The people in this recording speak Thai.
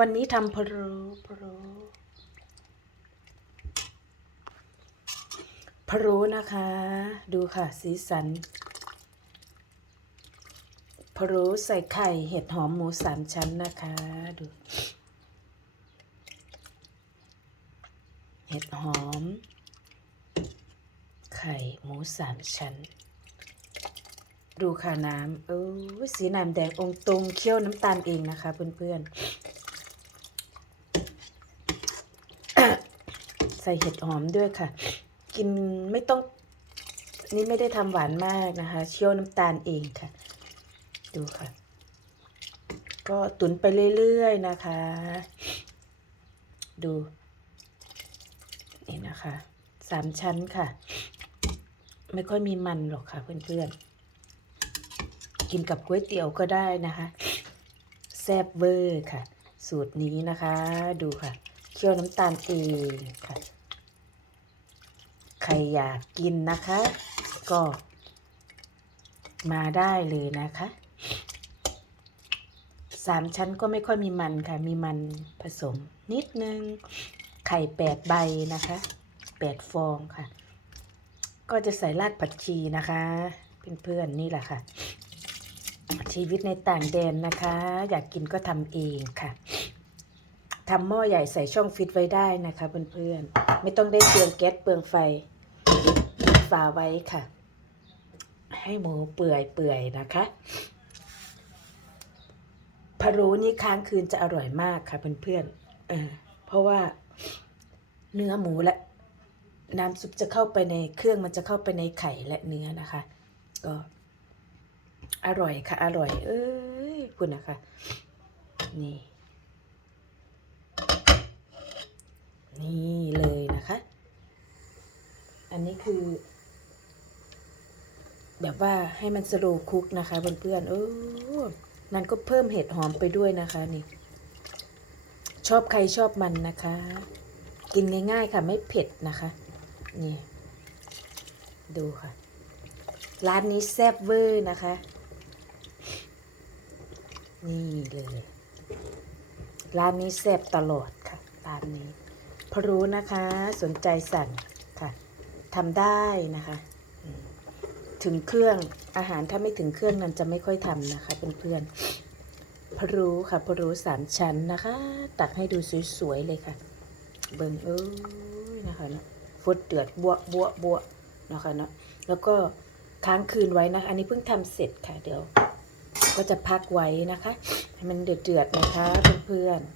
วันนี้ทำพะโล้พะโล้พะโล้นะคะ ดูค่ะสีสันพะโล้ใส่ไข่เห็ดหอมหมูสามชั้นนะคะ ดู เห็ดหอม ไข่หมูสามชั้น ดูค่ะน้ำเออสีน้ำแดงองตรงเคี่ยวน้ำตาลเองนะคะเพื่อนๆ ใส่เห็ดหอมด้วยค่ะ กินไม่ต้อง นี่ไม่ได้ทำหวานมากนะคะเคี่ยวน้ำตาลเองค่ะ ดูค่ะ ก็ตุนไปเรื่อยๆนะคะ ดู นี่นะคะสามชั้นค่ะ ไม่ค่อยมีมันหรอกค่ะเพื่อนๆ กินกับก๋วยเตี๋ยวก็ได้นะคะแซ่บเวอร์ค่ะ สูตรนี้นะคะ ดูค่ะ คี่ยวน้ำตาลเองค่ะ ใครอยากกินนะคะ ก็มาได้เลยนะคะสามชั้นก็ไม่ค่อยมีมันค่ะ มีมันผสมนิดนึง ไข่แปดใบนะคะแปดฟองค่ะ ก็จะใส่รากผักชีนะคะเพื่อนๆนี่แหละค่ะ ชีวิตในต่างแดนนะคะ อยากกินก็ทำเองค่ะ ทำหม้อใหญ่ใส่ช่องฟิตไว้ได้นะคะเพื่อนๆ ไม่ต้องได้เปลืองแก๊สเปลืองไฟฝาไว้ค่ะ ให้หมูเปื่อยเปื่อยๆนะคะพะโล้นี่ค้างคืนจะอร่อยมากค่ะเพื่อนๆเเพราะว่าเนื้อหมูและน้ำซุปจะเข้าไปในเครื่องมันจะเข้าไปในไข่และเนื้อนะคะ ก็อร่อยค่ะ อร่อย เอ้ยคุณนะคะ นี่ นี่เลยนะคะ อันนี้คือ แบบว่าให้มันสโลคุกนะคะเพื่อนๆเออมันก็เพิ่มเห็ดหอมไปด้วยนะคะนี่ ชอบใครชอบมันนะคะ กินง่ายๆค่ะไม่เผ็ดนะคะ นี่ ดูค่ะ ร้านนี้แซ่บเวอร์นะคะ นี่เลย ร้านนี้แซ่บตลอดค่ะ ร้านนี้ พรู้นะคะ สนใจสั่งค่ะทำได้นะคะ ถึงเครื่องอาหารถ้าไม่ถึงเครื่องนั้นจะไม่ค่อยทำนะคะเพื่อนๆพรู้ค่ะพรู้สามชั้นนะคะ ตักให้ดูสวยๆเลยค่ะ เบิ่งเอ้ยนะคะเนาะฟดเดือดบวบวบวนะคะเนาะแล้วก็ค้างคืนไว้นะคะ อันนี้เพิ่งทำเสร็จค่ะเดี๋ยว ก็จะพักไว้นะคะ ให้มันเดือดๆนะคะเพื่อนๆ